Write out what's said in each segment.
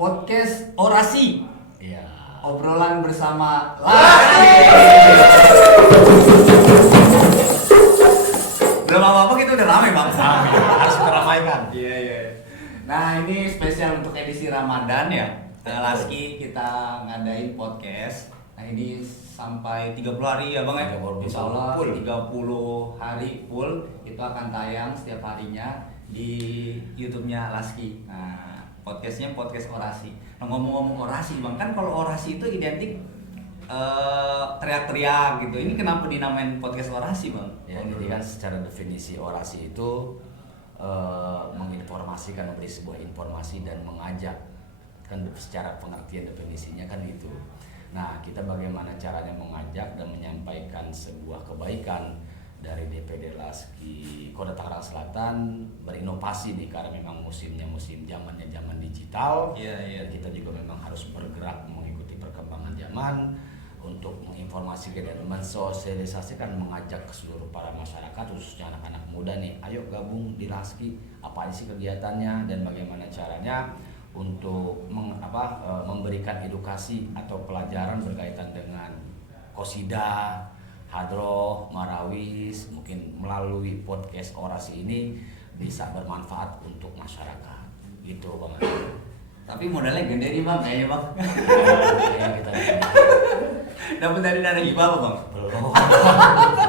podcast orasi. Iya. Obrolan bersama Laski. Belum apa-apa kita udah ramai bang. Harus teramaikan. Iya. Nah ini spesial untuk edisi Ramadan ya. Laski kita ngadain podcast. Nah ini sampai 30 hari ya bang ya. 30 Insya Allah full. 30 hari full itu akan tayang setiap harinya di YouTube-nya Laski. Nah podcastnya podcast orasi. Nah ngomong-ngomong orasi bang, kan kalau orasi itu identik teriak-teriak gitu. Ini kenapa dinamain podcast orasi bang? Ya, jadi kan secara definisi orasi itu menginformasikan, memberi sebuah informasi dan mengajak, kan secara pengertian definisinya kan itu. Nah, kita bagaimana caranya mengajak dan menyampaikan sebuah kebaikan dari DPD Laski Kota Tangerang Selatan berinovasi nih, karena memang musimnya zamannya zaman digital. Iya. Dan kita juga memang harus bergerak mengikuti perkembangan zaman untuk menginformasikan dan mensosialisasikan, mengajak ke seluruh para masyarakat khususnya anak-anak muda nih, ayo gabung di Laski, apa sih kegiatannya dan bagaimana caranya untuk memberikan edukasi atau pelajaran berkaitan dengan qosidah, hadroh, marawis, mungkin melalui podcast orasi ini bisa bermanfaat untuk masyarakat gitu Bang. Tapi modalnya gede nih bang, kayaknya bang. Ya, kita Dapat dari dana hibah apa bang? belum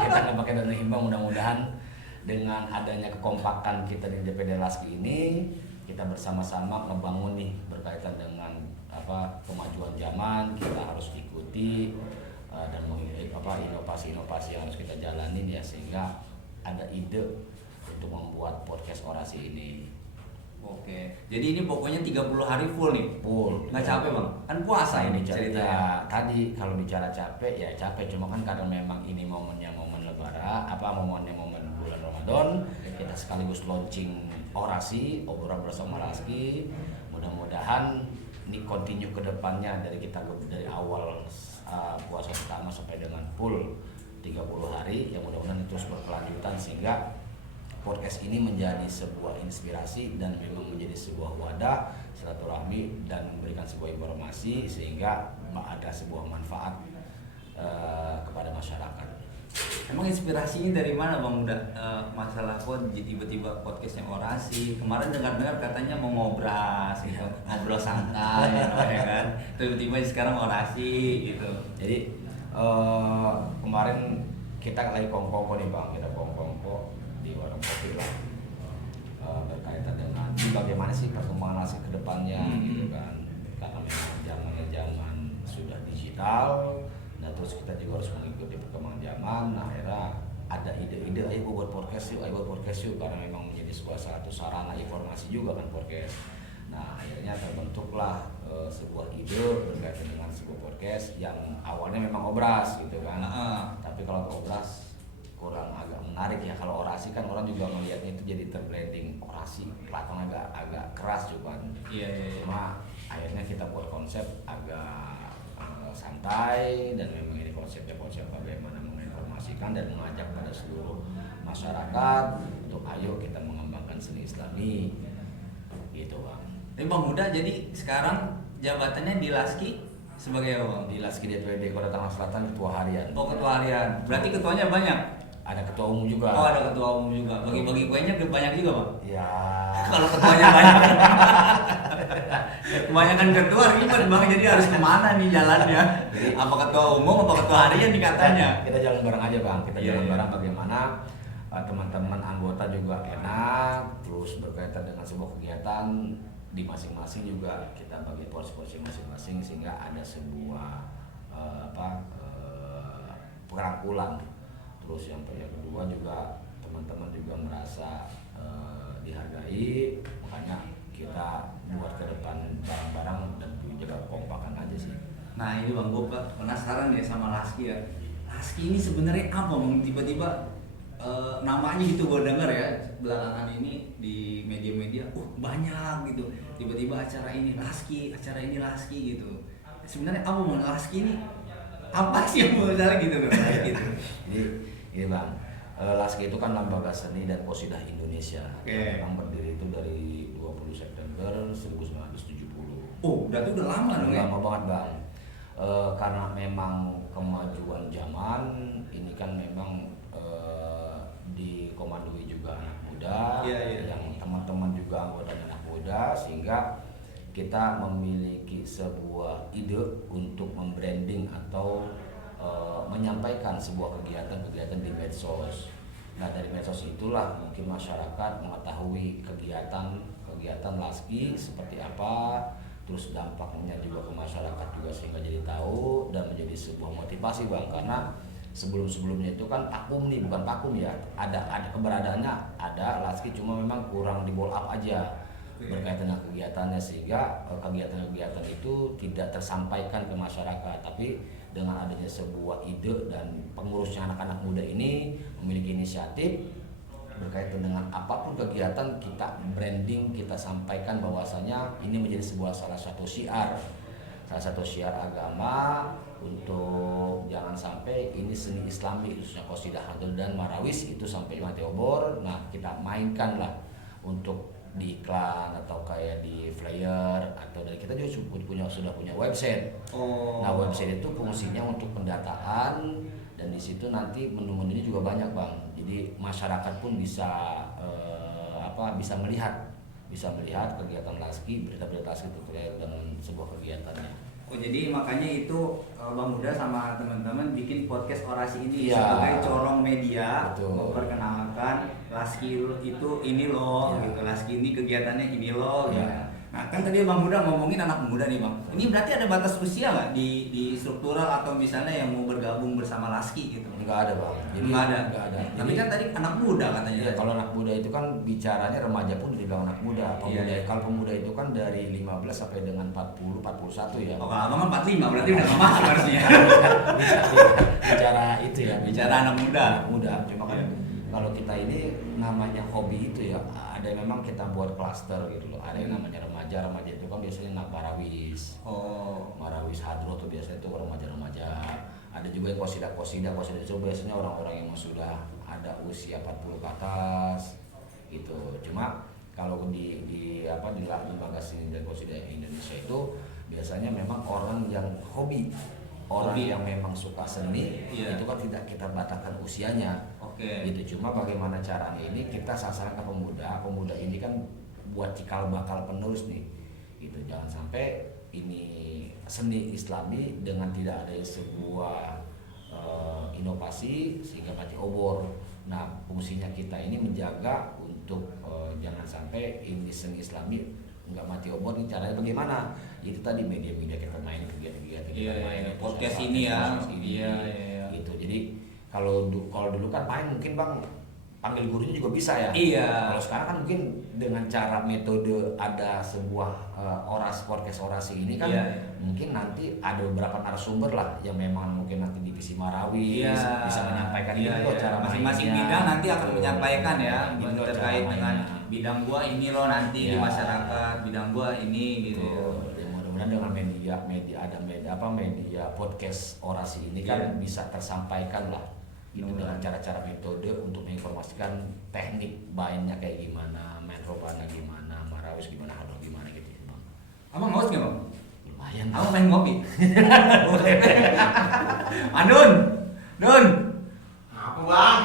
kita nggak pakai dana hibah. Mudah-mudahan dengan adanya kekompakan kita di DPD Laski ini, kita bersama-sama ngebangun nih berkaitan dengan kemajuan zaman. Kita harus ikuti dan inovasi-inovasi yang harus kita jalanin ya, sehingga ada ide untuk membuat podcast orasi ini. Oke, jadi ini pokoknya 30 hari full nih. Full. Nggak capek bang? Kan puasa ini ceritanya. Ya, tadi kalau bicara capek ya capek, cuma kan karena memang ini momennya momen lebaran, momennya momen bulan Ramadan, kita sekaligus launching orasi, obrolan bersama Laski. Mudah-mudahan ini continue ke depannya dari awal puasa pertama sampai dengan full 30 hari, yang mudah-mudahan terus berkelanjutan sehingga podcast ini menjadi sebuah inspirasi dan memang menjadi sebuah wadah silaturahmi dan memberikan sebuah informasi sehingga ada sebuah manfaat kepada masyarakat. Emang inspirasinya dari mana bang? Udah masalah kok tiba-tiba podcastnya orasi. Kemarin dengar-dengar katanya mau ngobras gitu, ngobrol santai ya kan. Tiba-tiba sekarang orasi gitu. Jadi kemarin kita lagi kongko nih bang, kita kongko di warung kopi lah, berkaitan dengan bagaimana sih perkembangan Laski ke depannya gitu kan, karena memang zaman sudah digital. Nah terus kita juga harus mengikuti perkembangan zaman. Nah akhirnya ada ide-ide, ayo buat podcast yuk, karena memang menjadi satu sarana informasi juga kan podcast. Nah akhirnya terbentuklah sebuah ide berkaitan dengan sebuah podcast yang awalnya memang obras gitu kan. Tapi kalau obras kurang agak menarik ya. Kalau orasi kan orang juga melihatnya itu jadi terblending, orasi kelihatan agak keras juga kan. Iya. Cuma akhirnya kita buat konsep agak santai, dan memang ini konsep bagaimana menginformasikan dan mengajak pada seluruh masyarakat untuk ayo kita mengembangkan seni Islami gitu bang. Tapi bang Huda jadi sekarang jabatannya di Laski sebagai apa bang? Di Laski DPD Kota Tangerang Selatan ketua harian. Oh ketua harian, berarti ketuanya banyak? Ada ketua umum juga. Oh ada ketua umum juga, bagi-bagi kuenya banyak juga bang? Ya. Kalau ketuanya banyak kebanyakan ketua ribet bang, jadi harus kemana nih jalannya? Apa ketua umum, apa ketua harian nih katanya? Kita jalan bareng aja bang, jalan Iya. bareng bagaimana teman-teman anggota juga enak, terus berkaitan dengan sebuah kegiatan di masing-masing juga kita bagi porsi-porsi masing-masing sehingga ada sebuah perangkulan. Terus yang kedua juga teman-teman juga merasa dihargai, makanya kita buat ke depan bareng-bareng dan juga kompakan aja sih. Nah ini bang, gue penasaran ya sama Laski ya. Laski ini sebenarnya apa bang? Tiba-tiba namanya gitu gue denger ya belakangan ini di media-media, banyak gitu. Tiba-tiba acara ini Laski gitu. Sebenarnya apa bang Laski ini? Apa sih yang mau cari gitu kan? Gitu. Jadi bang, Laski itu kan lembaga seni dan qasidah Indonesia. Oke. Yang berdiri itu dari 20 September 1970. Oh, berarti udah lama dong ya? Lama banget bang. Karena memang kemajuan zaman ini kan memang dikomandoi juga anak muda, yang teman-teman juga anggota anak muda, sehingga kita memiliki sebuah ide untuk membranding atau menyampaikan sebuah kegiatan-kegiatan di medsos. Nah dari medsos itulah mungkin masyarakat mengetahui kegiatan Laski seperti apa, terus dampaknya juga ke masyarakat juga sehingga jadi tahu dan menjadi sebuah motivasi bang. Karena sebelumnya itu kan vakum nih, bukan vakum ya, ada keberadaannya, ada Laski cuma memang kurang di bold up aja berkaitan dengan kegiatannya, sehingga kegiatan-kegiatan itu tidak tersampaikan ke masyarakat. Tapi dengan adanya sebuah ide dan pengurusnya anak-anak muda ini memiliki inisiatif berkaitan dengan apapun kegiatan kita branding, kita sampaikan bahwasanya ini menjadi salah satu syiar agama untuk jangan sampai ini seni Islami khususnya qasidah dan marawis itu sampai mati obor. Nah kita mainkan lah untuk di iklan atau kayak di flyer, atau dari kita juga sudah punya website. Nah website itu fungsinya untuk pendataan, dan di situ nanti menu-menunya juga banyak bang. Jadi masyarakat pun bisa bisa melihat kegiatan Laski, berita-berita Laski terkait dengan sebuah kegiatannya. Oh jadi makanya itu Bang Huda sama teman-teman bikin podcast orasi ini Iya. sebagai corong media. Betul. Memperkenalkan Laski itu ini loh, Iya. gitu. Laski ini kegiatannya ini loh. Gitu. Iya. Nah kan tadi Bang Huda ngomongin anak muda nih Bang. Ini berarti ada batas usia nggak di struktural atau misalnya yang mau bergabung bersama Laski gitu? Enggak ada bang. Nggak ada. Tapi Jadi, kan tadi anak muda katanya. iya, kalau anak muda itu kan bicaranya remaja pun dibilang anak muda. Pemuda, Iya. Kalau pemuda itu kan dari 15 sampai dengan 41 ya. Oh kalau abang kan 45 berarti udah nggak masuk harusnya. bicara itu ya, Bicara anak muda. Anak muda. Cuma kan Iya. kalau kita ini namanya hobi itu ya, ada yang memang kita buat klaster gitu loh. Ada yang namanya remaja itu kan biasanya anak marawis. Oh. Marawis hadro tuh biasanya itu remaja-remaja. Ada juga yang qasidah itu biasanya orang-orang yang sudah ada usia 40 ke atas gitu. Cuma kalau di lembaga seni dan qasidah Indonesia itu biasanya memang orang yang hobi, orang Hobi. yang memang suka seni. Iya. Itu kan tidak kita bataskan usianya. Oke. Gitu. Cuma bagaimana caranya ini kita sasaran ke pemuda ini kan buat cikal bakal penerus nih gitu. Jangan sampai ini seni Islami dengan tidak ada sebuah inovasi sehingga mati obor. Nah fungsinya kita ini menjaga untuk jangan sampai ini seni Islami nggak mati obor. Ini caranya bagaimana? Itu tadi media-media kita main, kegiatan-kegiatan kita Iya, main, podcast sosial, ini ya. podcast ini. Iya. Gitu. Jadi kalau dulu kan paling mungkin bang panggil gurunya juga bisa ya. Iya. Kalau sekarang kan mungkin dengan cara metode ada sebuah podcast orasi ini kan Iya. mungkin nanti ada beberapa narasumber lah yang memang mungkin nanti divisi marawis Iya. bisa menyampaikan Iya, gitu loh iya. cara Masing-masing mainnya. bidang nanti akan Betul. menyampaikan ya Gitu loh cara terkait dengan mainnya. bidang gua ini loh nanti di Iya. masyarakat, bidang gua ini gitu. Betul. Ya, mudah-mudahan dengan media podcast orasi ini kan Iya. bisa tersampaikan lah gitu dengan cara-cara metode untuk menginformasikan teknik mainnya kayak gimana, main robana gimana, marawis gimana, hadroh gimana gitu ya bang. Abang haus nggak bang? Lumayan. Abang main ngopi. Adun, Dun. Apa bang?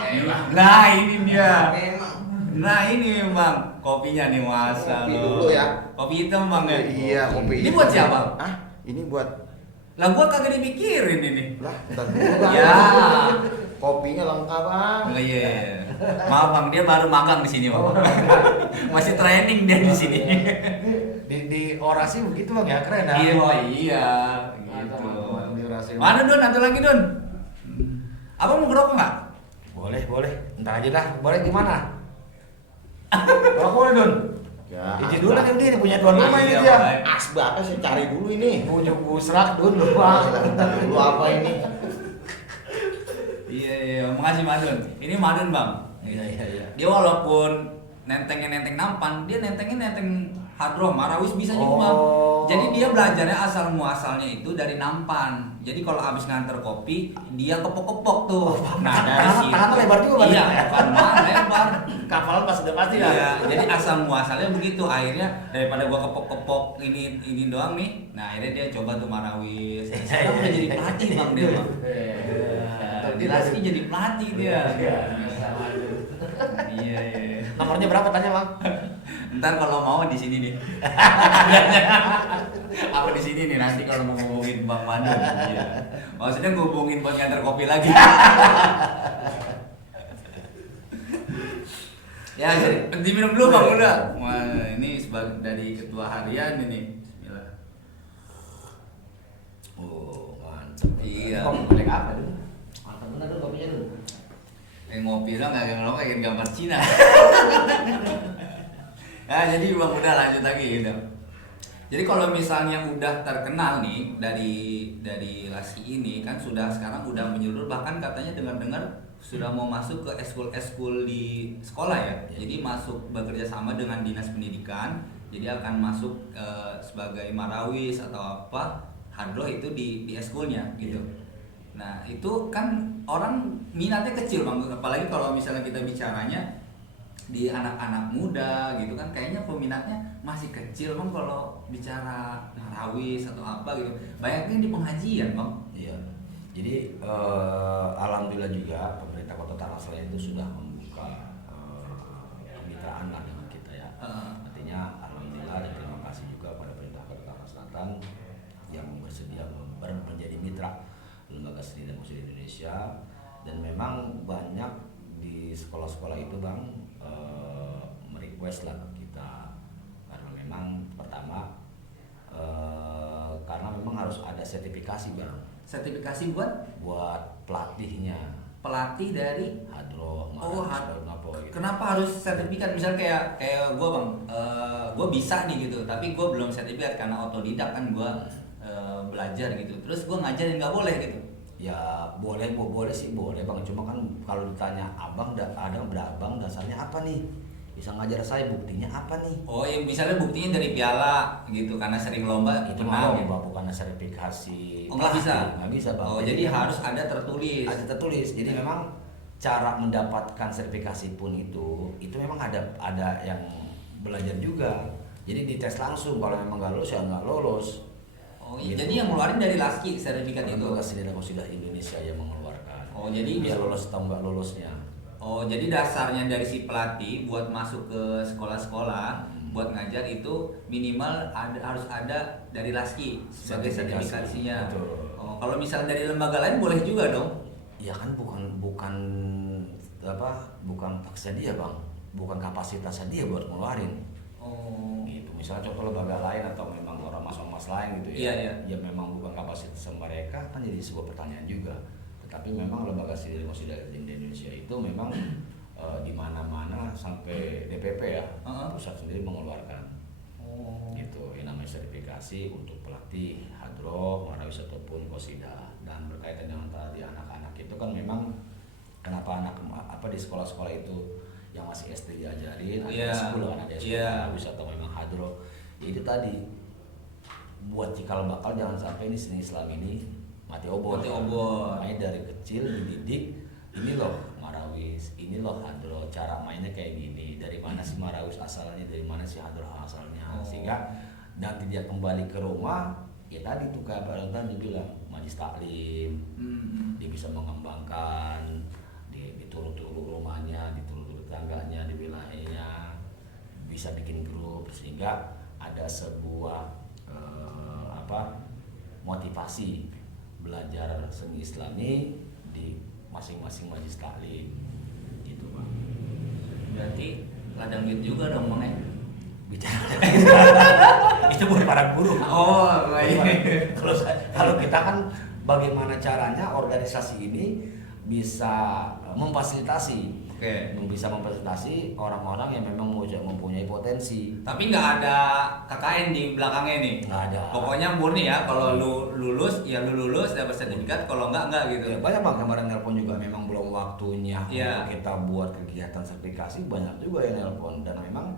Nah ini dia. Memang. Nah ini bang, kopinya nih masa Kopi lo. dulu ya. Kopi hitam bang ya. Iya, kopi. Ini buat siapa? Ah, ini buat Lah gua kagak dipikirin ini. lah, bentar dulu bang. Ya. Kopinya lengkap bang. Oh iya. Maaf bang, dia baru magang di sini bang. Masih training dia di sini. Di orasi begitu bang ya, keren ya. Iya, oh iya. Mantap, Gitu. mantap, di orasi. Mana Don? Satu lagi Don. Abang mau ngerokok nggak? Boleh. Ntar aja dah. Boleh gimana? Rokok boleh Don. Ya. Izin dulu nih dia punya tuan rumah ini Iya, dia. Bang. Asbak apa saya cari dulu ini. Bujuk busrak dulu Wah, bang. bentar dulu apa ini? Iya. Makasih Madun. Ini Madun bang. Iya. Dia walaupun nenteng nampan, dia nenteng hadroh, marawis bisa juga. Oh. Jadi dia belajarnya asal muasalnya itu dari nampan. Jadi kalau habis nganter kopi, dia kepok-kepok tuh. Nah dari situ. Tangan lebar juga berarti. Iya, tangan lebar. Kapalan pas udah pasti lah. Iya, jadi asal muasalnya begitu. Akhirnya daripada gua kepok-kepok ini doang nih. Nah akhirnya dia coba tuh marawis. Sekarang udah jadi pelatih bang dia bang. Di Laski jadi pelatih dia. Iya. Nomornya berapa tanya bang? Ntar kalau mau di sini nih. Apa di sini nih nanti kalau mau ngomongin Bang Manu. Iya. Maksudnya gue hubungin buat nganter kopi lagi. Ya, jadi diminum dulu Bang udah. Wah, ini sebagai dari ketua harian ini. Bismillah. Oh, mantap. Iya. Kok boleh apa dulu? Mantap bener dulu kopinya dulu. Ngopi dong, nggak ngelokok kayak gambar Cina. Ya, jadi Bang udah lanjut lagi gitu. Jadi kalau misalnya udah terkenal nih dari Laski ini kan sudah sekarang udah menyeluruh, bahkan katanya dengar-dengar sudah mau masuk ke eskul di sekolah ya. Jadi masuk bekerja sama dengan dinas pendidikan. Jadi akan masuk sebagai marawis atau apa hadroh itu di eskulnya gitu. Nah itu kan orang minatnya kecil Bang, apalagi kalau misalnya kita bicaranya di anak-anak muda gitu kan, kayaknya peminatnya masih kecil Bang kalau bicara marawis atau apa gitu. Banyaknya di pengajian Bang. Iya. Jadi alhamdulillah juga pemerintah Kota Tangerang Selatan itu sudah membuka kemitraan lah dengan kita ya. Artinya alhamdulillah dan terima kasih juga pada pemerintah Kota Tangerang Selatan yang bersedia menjadi mitra Lembaga Seni dan Musik Indonesia, dan memang banyak di sekolah-sekolah itu Bang merequest lah ke kita, karena memang pertama karena memang harus ada sertifikasi Bang. Sertifikasi buat pelatihnya, pelatih dari hadroh, Oh, gitu. kenapa harus sertifikat? Misalnya kayak gue Bang, gue bisa nih gitu, tapi gue belum sertifikat karena otodidak kan gue belajar gitu. Terus gue ngajarin nggak boleh gitu? Ya boleh sih boleh Bang, cuma kan kalau ditanya abang berabang dasarnya apa nih? Bisa ngajar saya, buktinya apa nih? Oh ya misalnya buktinya dari piala gitu karena sering lomba Itu menang. mau bukan sertifikasi. Oh nggak bisa? Nggak bisa Bang. Oh jadi harus ada tertulis. Ada tertulis. Jadi memang cara mendapatkan sertifikasi pun itu memang ada yang belajar juga. Jadi dites langsung, kalau memang nggak lulus ya nggak lulus. Oh iya, Gitu. jadi yang ngeluarin dari Laski sertifikat itu. Lembaga Seni dan Musik Indonesia yang mengeluarkan. Oh jadi bisa lulus atau nggak lulusnya. Oh jadi dasarnya dari si pelatih buat masuk ke sekolah-sekolah buat ngajar itu minimal harus ada dari Laski sebagai sertifikasinya. Betul. Oh kalau misalnya dari lembaga lain boleh juga dong? Ya kan bukan paksa dia Bang, bukan kapasitasnya dia buat ngeluarin. Oh. Gitu. Misalnya contoh lembaga lain atau memang orang mas lain gitu ya. Iya. Ya memang bukan kapasitas mereka, kan jadi sebuah pertanyaan juga. Tetapi memang lembaga seni dan musik di Indonesia itu memang di mana-mana sampai DPP ya, pusat sendiri mengeluarkan. Gitu, yang namanya sertifikasi untuk pelatih hadroh, marawis ataupun qasidah. Dan berkaitan dengan tadi anak-anak itu kan memang kenapa di sekolah-sekolah itu yang masih SD diajarin, ada sekolah kan ada sekolah marawis atau memang hadroh. Ya itu tadi buat cikal bakal jangan sampai ini seni Islam ini mati obor. Makanya dari kecil dididik, ini loh marawis, ini loh hadroh, cara mainnya kayak gini, dari mana sih marawis asalnya, dari mana sih hadroh asalnya, sehingga nanti dia kembali ke rumah ya tadi tuh kayak Pak Rontan dibilang majlis taklim, dia bisa mengembangkan di turun-turun rumahnya, di turun-turun tangganya, di wilayahnya, bisa bikin grup sehingga ada sebuah motivasi belajar seni Islami di masing-masing majlis taklim gitu Bang. Berarti ladang duit juga dong Bang ya? Bicara itu buat para guru. Oh baik. Kalau kita kan bagaimana caranya organisasi ini bisa memfasilitasi, bisa memfasilitasi orang-orang yang memang mempunyai potensi. Tapi nggak ada KKN di belakangnya nih. Nggak ada. Pokoknya murni ya, kalau lu lulus ya lu lulus dapat sertifikat, kalau enggak gitu. Ya, banyak Bang kemarin nelpon juga memang belum waktunya Iya. untuk kita buat kegiatan sertifikasi, banyak juga yang nelpon dan memang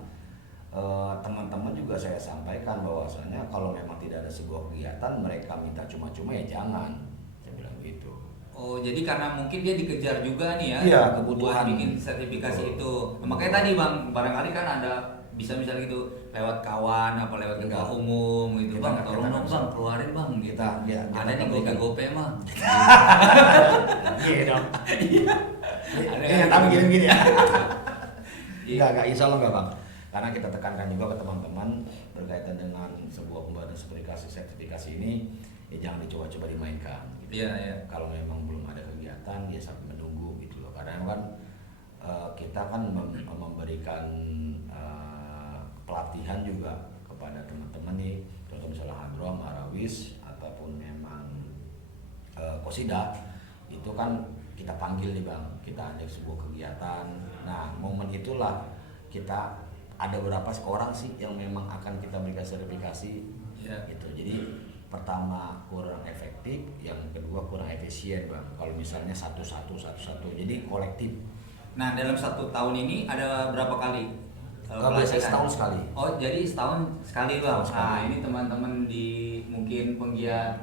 teman-teman juga saya sampaikan bahwasanya kalau memang tidak ada sebuah kegiatan mereka minta cuma-cuma ya jangan, saya bilang begitu. Oh, jadi karena mungkin dia dikejar juga nih ya, Iya, buat kebutuhan. bikin sertifikasi itu. Makanya tadi Bang, barangkali kan ada bisa misalnya gitu lewat kawan apa lewat ketua Enggak. umum gitu, Kita Bang, enggak, tolong kita dong enggak Bang, bisa. keluarin Bang gitu. Kita Ada nih berikan. gope Bang. Iya dong. Ada Iya, yang tapi gitu. gini-gini ya. Iya. Enggak, insya Allah enggak Bang. Karena kita tekankan juga ke teman-teman berkaitan dengan sebuah pembahasan sertifikasi ini, ya jangan dicoba-coba dimainkan. Gitu. Iya, iya. Kalau memang belum ada kegiatan, ya sampai menunggu gitu loh. Karena kan kita kan memberikan pelatihan juga kepada teman-teman nih, contoh misalnya Hadro, Marawis, ataupun memang Kosida, itu kan kita panggil nih Bang, kita ada sebuah kegiatan. Nah momen itulah kita ada beberapa orang sih yang memang akan kita berikan sertifikasi, Iya. gitu. Jadi pertama kurang efektif, yang kedua kurang efisien Bang. Kalau misalnya satu-satu, jadi kolektif. Nah, dalam 1 tahun ini ada berapa kali? Biasanya pelatihan? setahun sekali. Oh, jadi setahun sekali Bang. Setahun sekali. Nah, ini teman-teman di mungkin penggiat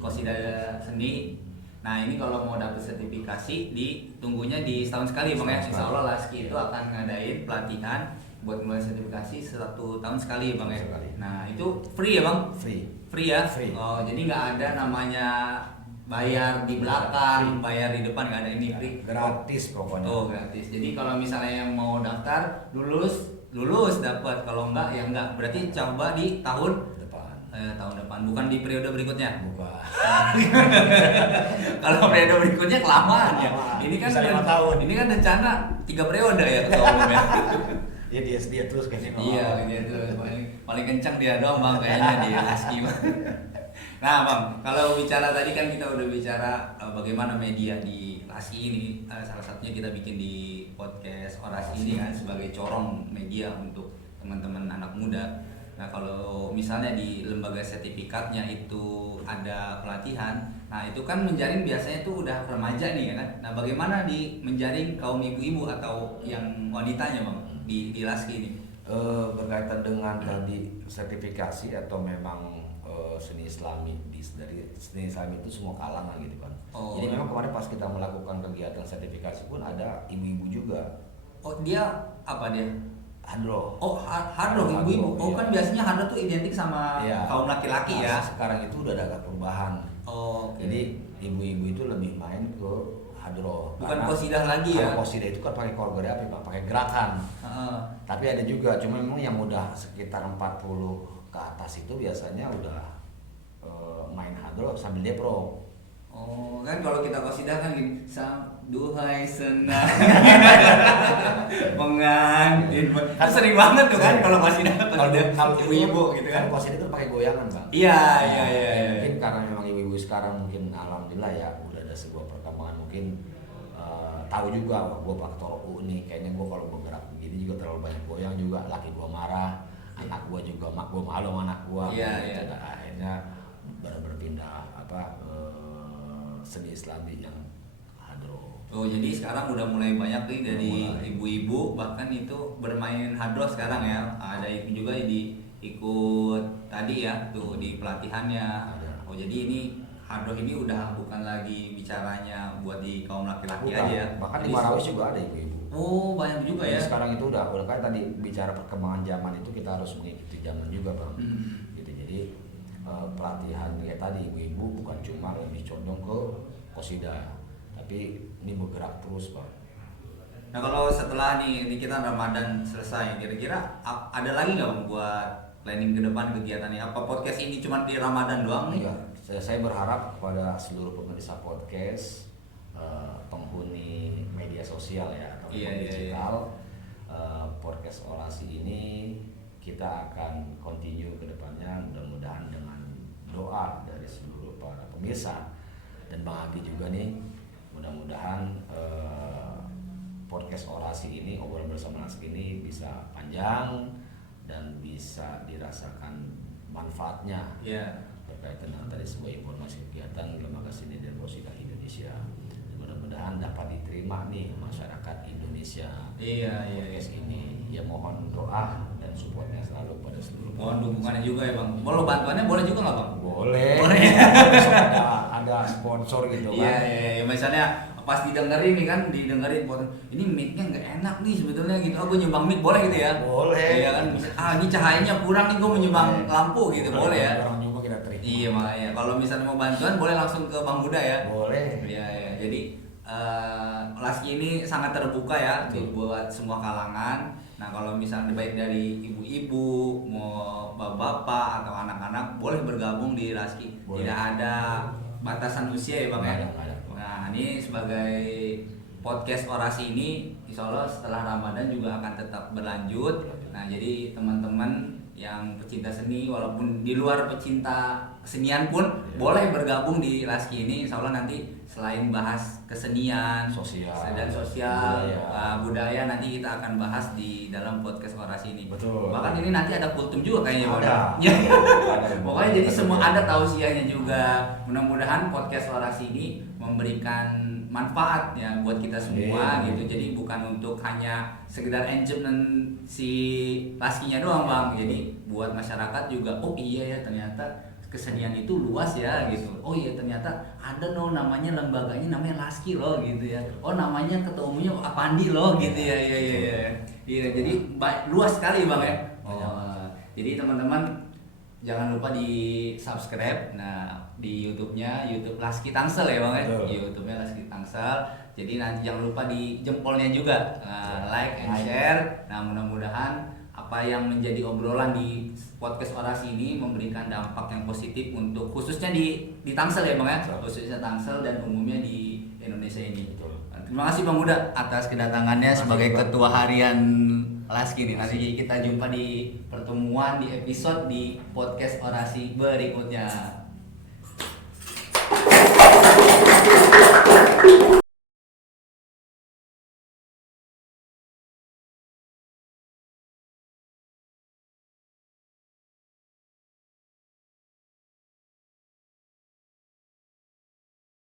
Kosida seni. Nah, ini kalau mau dapat sertifikasi ditunggunya di setahun sekali Bang ya. Setahun Insya Allah sekali. Laski itu akan ngadain pelatihan buat mulai sertifikasi 1 tahun sekali Bang ya. Setahun sekali. Nah, itu free ya Bang? Free. Free ya? Free. Oh, jadi nggak ada namanya bayar di belakang, bayar di depan, nggak ada, ini free. Gratis pokoknya. Oh, gratis. Jadi kalau misalnya yang mau daftar lulus dapat, kalau enggak ya enggak. Berarti coba di tahun Depan. depan, bukan di periode berikutnya. Buka. Kalau periode berikutnya kelamaan ya. Ini kan Bisa 5 tahun. Ini kan rencana 3 periode ya ketua umum ya. Ya dia terus kayaknya. Iya, dia tuh paling kencang dia doang Bang kayaknya di Husky Bang. Nah Bang, kalau bicara tadi kan kita udah bicara bagaimana media di Husky ini, salah satunya kita bikin di podcast Orasi ini kan sebagai corong media untuk teman-teman anak muda. Nah kalau misalnya di lembaga sertifikatnya itu ada pelatihan, nah itu kan menjaring biasanya tuh udah remaja nih ya kan. Nah bagaimana di menjaring kaum ibu-ibu atau yang wanitanya Bang di Laski ini? Berkaitan dengan tadi sertifikasi atau memang seni Islami dari seni Islami itu semua kalangan gitu kan. Oh, Jadi iya. memang kemarin pas kita melakukan kegiatan sertifikasi pun ada ibu-ibu juga. Oh dia apa dia? Hadro. Oh hadro ibu-ibu. Oh iya. kan biasanya hadro tuh identik sama Iya. kaum laki-laki ya. Sekarang itu udah ada agak perubahan. Oh, oke. Jadi ibu-ibu itu lebih main ke hadro. Bukan Karena- qasidah lagi ya? Kalau qasidah itu kan pakai koreografi, Pak, pakai gerakan. Heeh. Tapi ada juga, cuma memang yang udah sekitar 40 ke atas itu biasanya udah main hadro sambil depro. Oh kan kalau kita qasidah kan gini, duhai senang mengantin. Kan sering banget tuh kan kalau qasidah Kalau ibu-ibu gitu kan. Qasidah itu pakai goyangan, Bang. Iya iya iya. iya. Mungkin karena memang ibu-ibu sekarang mungkin alhamdulillah ya udah ada sebuah perkembangan, mungkin tahu juga gue faktor nih, kayaknya gue kalau bergerak begini juga terlalu banyak goyang juga, laki gue marah, anak gue juga, mak gue malu sama anak gue. Iya, iya. Dan akhirnya berpindah seni Islami yang hadro. Oh jadi sekarang udah mulai banyak nih dari Mulai. ibu-ibu bahkan itu bermain hadro sekarang ya. Ada itu juga ikut tadi ya tuh di pelatihannya. Ada. Oh jadi ini hadro ini udah bukan lagi bicaranya buat di kaum laki-laki Bukan, aja ya. bahkan di Jadi- Marawis juga ada ibu-ibu. Oh banyak juga ya. Jadi sekarang itu udah kayak tadi bicara perkembangan zaman itu kita harus mengikuti zaman juga, Bang. Hmm. Gitu. Jadi pelatihan kayak tadi ibu-ibu bukan cuma lebih condong ke qasidah, tapi ini bergerak terus, Bang. Nah kalau setelah nih kita Ramadan selesai, kira-kira ada lagi nggak Bang buat planning ke depan kegiatannya? Apa podcast ini cuma di Ramadan doang nih? Iya, saya berharap kepada seluruh pemirsa podcast, penghuni media sosial ya atau Iya, iya, digital, podcast Orasi ini kita akan continue ke depannya, mudah-mudahan dengan doa dari seluruh para pemirsa dan Bang Agi juga nih, mudah-mudahan podcast Orasi ini, obrolan bersama Laski ini bisa panjang dan bisa dirasakan manfaatnya Iya. berkaitan dengan tadi sebuah informasi kegiatan lembaga seni dan qasidah Indonesia. Dan mudah-mudahan dapat diterima nih masyarakat Indonesia Iya iya. podcast ini. ya mohon doa dan supportnya selalu pada seluruh. Mohon dukungannya juga ya bang. Kalau bantuannya boleh juga nggak bang? Boleh. Boleh. Besok ada sponsor gitu kan. Iya, misalnya pas didengerin nih kan, ini mic-nya nggak enak nih sebetulnya gitu. Gue nyumbang mic boleh gitu ya? Boleh. Iya kan, ini cahayanya kurang nih, gue mau nyumbang lampu gitu, boleh ya? Orang nyumbang kita terima. Iya makanya, kalau misalnya mau bantuan boleh langsung ke Bang Buda ya? Boleh. Iya, jadi Laski ini sangat terbuka ya buat semua kalangan. Nah kalau misalnya baik dari ibu-ibu, mau bapak-bapak atau anak-anak boleh bergabung di Laski. Boleh. Tidak ada batasan usia ya bang ya. Nggak ada. Nah ini sebagai podcast orasi ini, insya Allah setelah Ramadan juga akan tetap berlanjut. Nah jadi teman-teman yang pecinta seni walaupun di luar pecinta kesenian pun boleh bergabung di Laski ini. Insya Allah nanti selain bahas kesenian Sosial. dan sosial Budaya. budaya nanti kita akan bahas di dalam podcast orasi ini. Betul. Bahkan ini nanti ada kultum juga kayaknya Bang. Ada. Ya. Ada. Pokoknya jadi semua ada tausiahnya juga. Mudah-mudahan podcast orasi ini memberikan manfaat ya buat kita semua gitu. Jadi bukan untuk hanya sekedar enjoyment si Laskinya doang bang. Jadi buat masyarakat juga, oh iya ya ternyata kesenian itu luas ya gitu. Oh iya ternyata ada loh namanya lembaganya namanya Laski loh gitu ya. Oh namanya ketua umumnya Apandi loh gitu ya. Iya jadi luas sekali bang ya. Oh, jadi teman-teman jangan lupa di subscribe. Nah di YouTube-nya YouTube Laski Tangsel ya bang ya. YouTube-nya Laski Tangsel. Jadi nanti jangan lupa di jempolnya juga like and share. Nah mudah-mudahan apa yang menjadi obrolan di podcast orasi ini memberikan dampak yang positif untuk khususnya di Tangsel ya bang ya, khususnya Tangsel dan umumnya di Indonesia ini. Terima kasih Bang Buda atas kedatangannya sebagai ketua harian Laski ini. Nanti kita jumpa di pertemuan di episode di podcast orasi berikutnya.